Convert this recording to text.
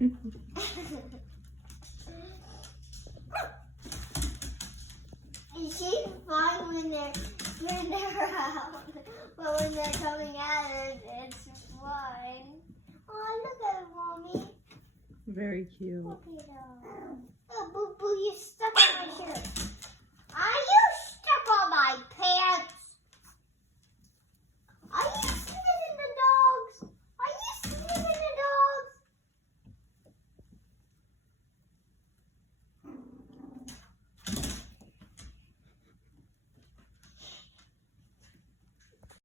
She's fine when they're out, but when they're coming at it, it's fine. Oh, look at it, Mommy. Very cute. Look at it. Oh, Boo Boo, you stuck in my shirt.